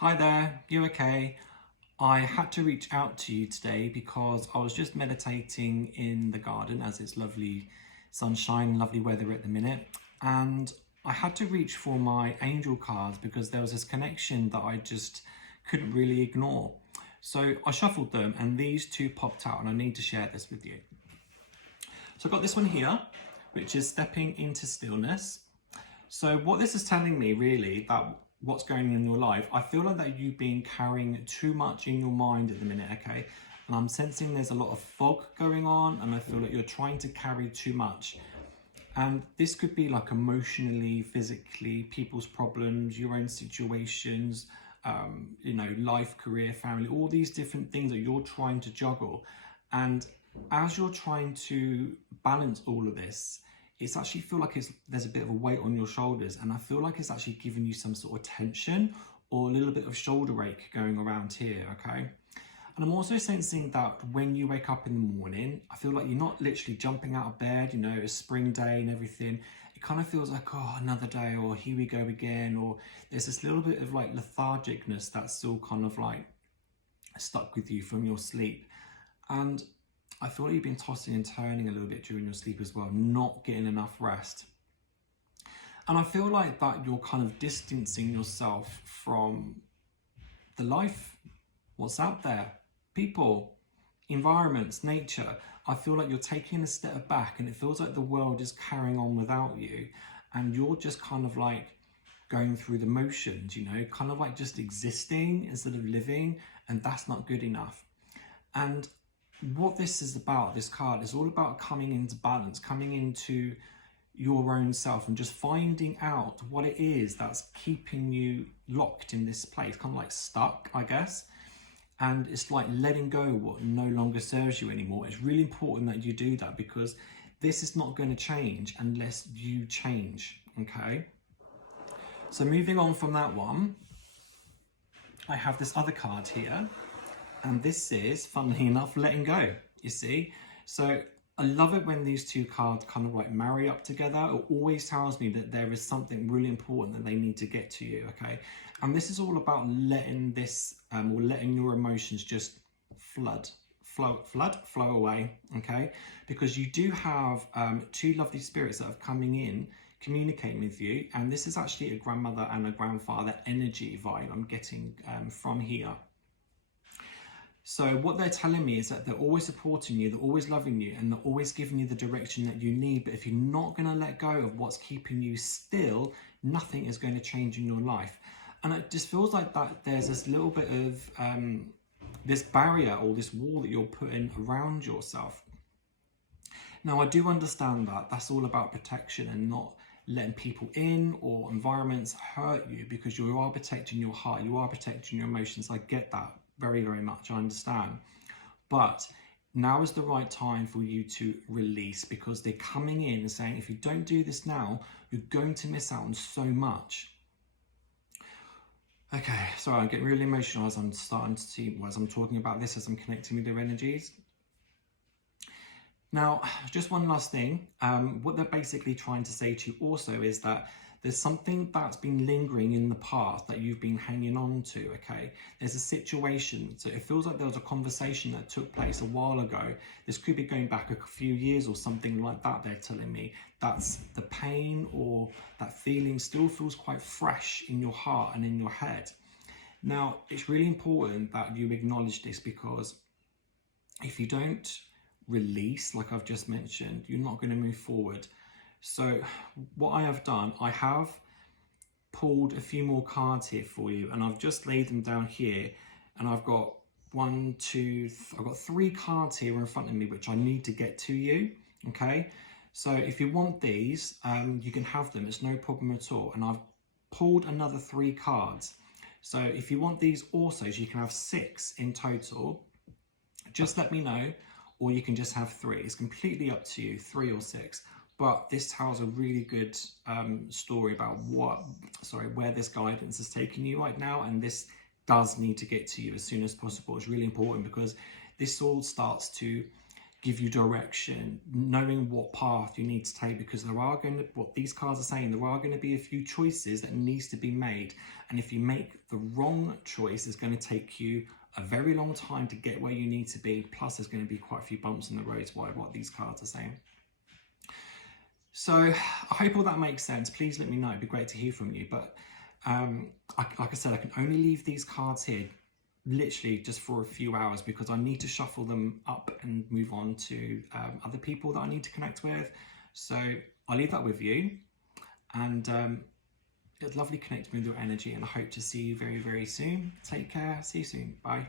Hi there, you okay? I had to reach out to you today because I was just meditating in the garden as it's lovely sunshine, lovely weather at the minute, and I had to reach for my angel cards because there was this connection that I just couldn't really ignore. So I shuffled them and these two popped out and I need to share this with you. So I've got this one here, which is stepping into stillness. So what this is telling me really that what's going on in your life, I feel like that you've been carrying too much in your mind at the minute, okay? And I'm sensing there's a lot of fog going on and I feel like you're trying to carry too much. And this could be like emotionally, physically, people's problems, your own situations, life, career, family, all these different things that you're trying to juggle. And as you're trying to balance all of this, it's actually feel like there's a bit of a weight on your shoulders, and I feel like it's actually giving you some sort of tension or a little bit of shoulder ache going around here, okay? And I'm also sensing that when you wake up in the morning, I feel like you're not literally jumping out of bed, it's spring day and everything. It kind of feels like, oh, another day, or here we go again, or there's this little bit of like lethargicness that's still kind of like stuck with you from your sleep. And I feel like you've been tossing and turning a little bit during your sleep as well, not getting enough rest. And I feel like that you're kind of distancing yourself from the life, what's out there, people, environments, nature. I feel like you're taking a step back and it feels like the world is carrying on without you. And you're just kind of like going through the motions, kind of like just existing instead of living. And that's not good enough. And what this is about, this card, is all about coming into balance, coming into your own self and just finding out what it is that's keeping you locked in this place, kind of like stuck, I guess. And it's like letting go what no longer serves you anymore. It's really important that you do that because this is not going to change unless you change, okay? So moving on from that one, I have this other card here. And this is, funnily enough, letting go, you see? So I love it when these two cards kind of like marry up together. It always tells me that there is something really important that they need to get to you, okay? And this is all about letting this, or letting your emotions just flow away, okay? Because you do have two lovely spirits that are coming in, communicating with you. And this is actually a grandmother and a grandfather energy vibe I'm getting from here. So what they're telling me is that they're always supporting you, they're always loving you, and they're always giving you the direction that you need. But if you're not going to let go of what's keeping you still, nothing is going to change in your life. And it just feels like that there's this little bit of this barrier or this wall that you're putting around yourself. Now, I do understand that that's all about protection and not letting people in or environments hurt you, because you are protecting your heart, you are protecting your emotions. I get that very, very much, I understand. But now is the right time for you to release, because they're coming in and saying, if you don't do this now, you're going to miss out on so much. Okay, sorry, I'm getting really emotional as I'm starting to see, as I'm talking about this, as I'm connecting with their energies. Now, just one last thing, what they're basically trying to say to you also is that there's something that's been lingering in the past that you've been hanging on to, okay? There's a situation, so it feels like there was a conversation that took place a while ago. This could be going back a few years or something like that, they're telling me. That's the pain or that feeling still feels quite fresh in your heart and in your head. Now, it's really important that you acknowledge this, because if you don't release, like I've just mentioned, you're not going to move forward. So what I have done, I have pulled a few more cards here for you, and I've just laid them down here, and I've got I've got three cards here in front of me which I need to get to you, okay? So if you want these, you can have them, it's no problem at all. And I've pulled another three cards. So if you want these also, so you can have 6 in total, just let me know, or you can just have 3. It's completely up to you, 3 or 6. But this tells a really good story about where this guidance is taking you right now. And this does need to get to you as soon as possible. It's really important, because this all starts to give you direction, knowing what path you need to take, because there are going to, what these cards are saying, there are going to be a few choices that needs to be made. And if you make the wrong choice, it's going to take you a very long time to get where you need to be. Plus, there's going to be quite a few bumps in the road by what these cards are saying. So I hope all that makes sense. Please let me know. It'd be great to hear from you. But like I said, I can only leave these cards here literally just for a few hours, because I need to shuffle them up and move on to other people that I need to connect with. So I'll leave that with you, and it's lovely connecting with your energy, and I hope to see you very, very soon. Take care. See you soon. Bye.